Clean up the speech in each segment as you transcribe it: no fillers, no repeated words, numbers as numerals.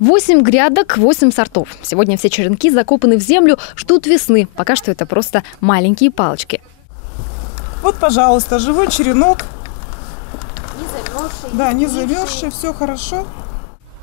8 грядок, 8 сортов. Сегодня все черенки закопаны в землю, ждут весны. Пока что это просто маленькие палочки. Вот, пожалуйста, живой черенок. Не замерзший. Да, не замерзший, все хорошо.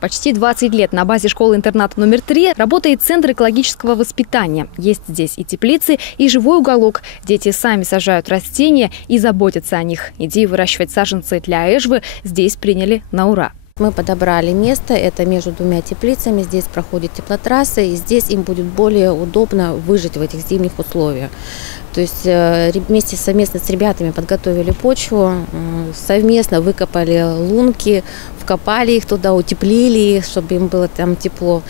Почти 20 лет на базе школы-интерната номер 3 работает Центр экологического воспитания. Есть здесь и теплицы, и живой уголок. Дети сами сажают растения и заботятся о них. Идею выращивать саженцы для эжвы здесь приняли на ура. Мы подобрали место, это между двумя теплицами, здесь проходит теплотрасса, и здесь им будет более удобно выжить в этих зимних условиях. То есть совместно с ребятами подготовили почву, совместно выкопали лунки, вкопали их туда, утеплили их, чтобы им было там тепло.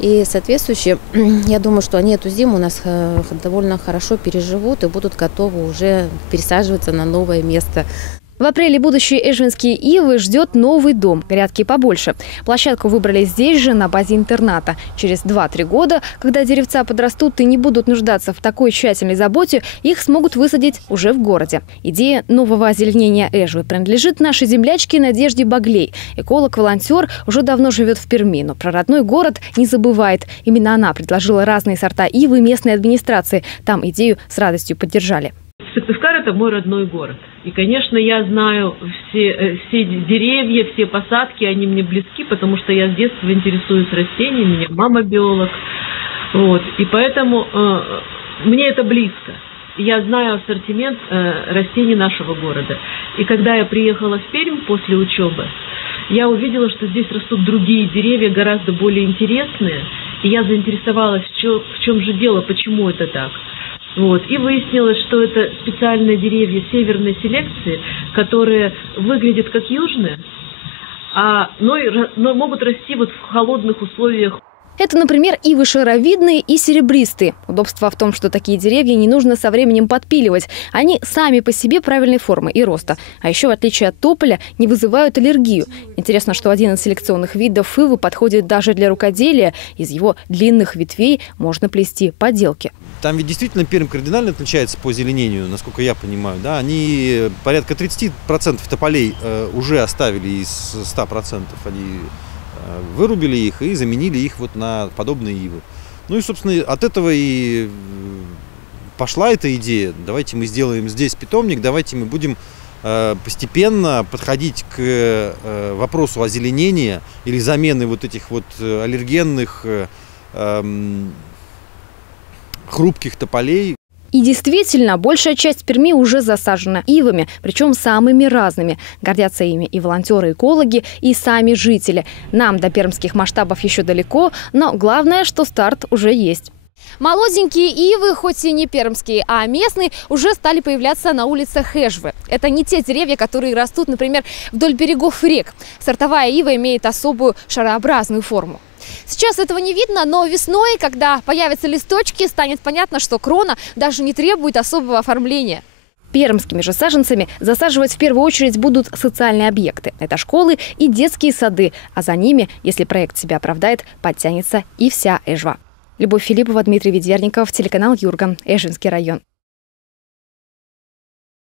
И соответствующе, я думаю, что они эту зиму у нас довольно хорошо переживут и будут готовы уже пересаживаться на новое место. В апреле будущие эжвинские ивы ждет новый дом, грядки побольше. Площадку выбрали здесь же, на базе интерната. Через 2-3 года, когда деревца подрастут и не будут нуждаться в такой тщательной заботе, их смогут высадить уже в городе. Идея нового озеленения эжвы принадлежит нашей землячке Надежде Баглей. Эколог-волонтер уже давно живет в Перми, но про родной город не забывает. Именно она предложила разные сорта ивы местной администрации. Там идею с радостью поддержали. Сыктывкар – это мой родной город. И, конечно, я знаю все деревья, все посадки, они мне близки, потому что я с детства интересуюсь растениями, у меня мама биолог. Вот. И поэтому мне это близко. Я знаю ассортимент растений нашего города. И когда я приехала в Пермь после учебы, я увидела, что здесь растут другие деревья, гораздо более интересные. И я заинтересовалась, в чем же дело, почему это так. Вот. И выяснилось, что это специальные деревья северной селекции, которые выглядят как южные, но могут расти вот в холодных условиях. Это, например, ивы шаровидные и серебристые. Удобство в том, что такие деревья не нужно со временем подпиливать. Они сами по себе правильной формы и роста. А еще, в отличие от тополя, не вызывают аллергию. Интересно, что один из селекционных видов ивы подходит даже для рукоделия. Из его длинных ветвей можно плести поделки. Там ведь действительно Пермь кардинально отличается по озеленению, насколько я понимаю. Да? Они порядка 30% тополей уже оставили из 100%. Они вырубили их и заменили их вот на подобные ивы. Ну и, собственно, от этого и пошла эта идея. Давайте мы сделаем здесь питомник, давайте мы будем постепенно подходить к вопросу озеленения или замены вот этих вот аллергенных хрупких тополей. И действительно, большая часть Перми уже засажена ивами, причем самыми разными. Гордятся ими и волонтеры-экологи, и сами жители. Нам до пермских масштабов еще далеко, но главное, что старт уже есть. Молоденькие ивы, хоть и не пермские, а местные, уже стали появляться на улицах эжвы. Это не те деревья, которые растут, например, вдоль берегов рек. Сортовая ива имеет особую шарообразную форму. Сейчас этого не видно, но весной, когда появятся листочки, станет понятно, что крона даже не требует особого оформления. Пермскими же саженцами засаживать в первую очередь будут социальные объекты. Это школы и детские сады. А за ними, если проект себя оправдает, подтянется и вся эжва. Любовь Филиппова, Дмитрий Ведерников, телеканал Юрга, Эжвинский район.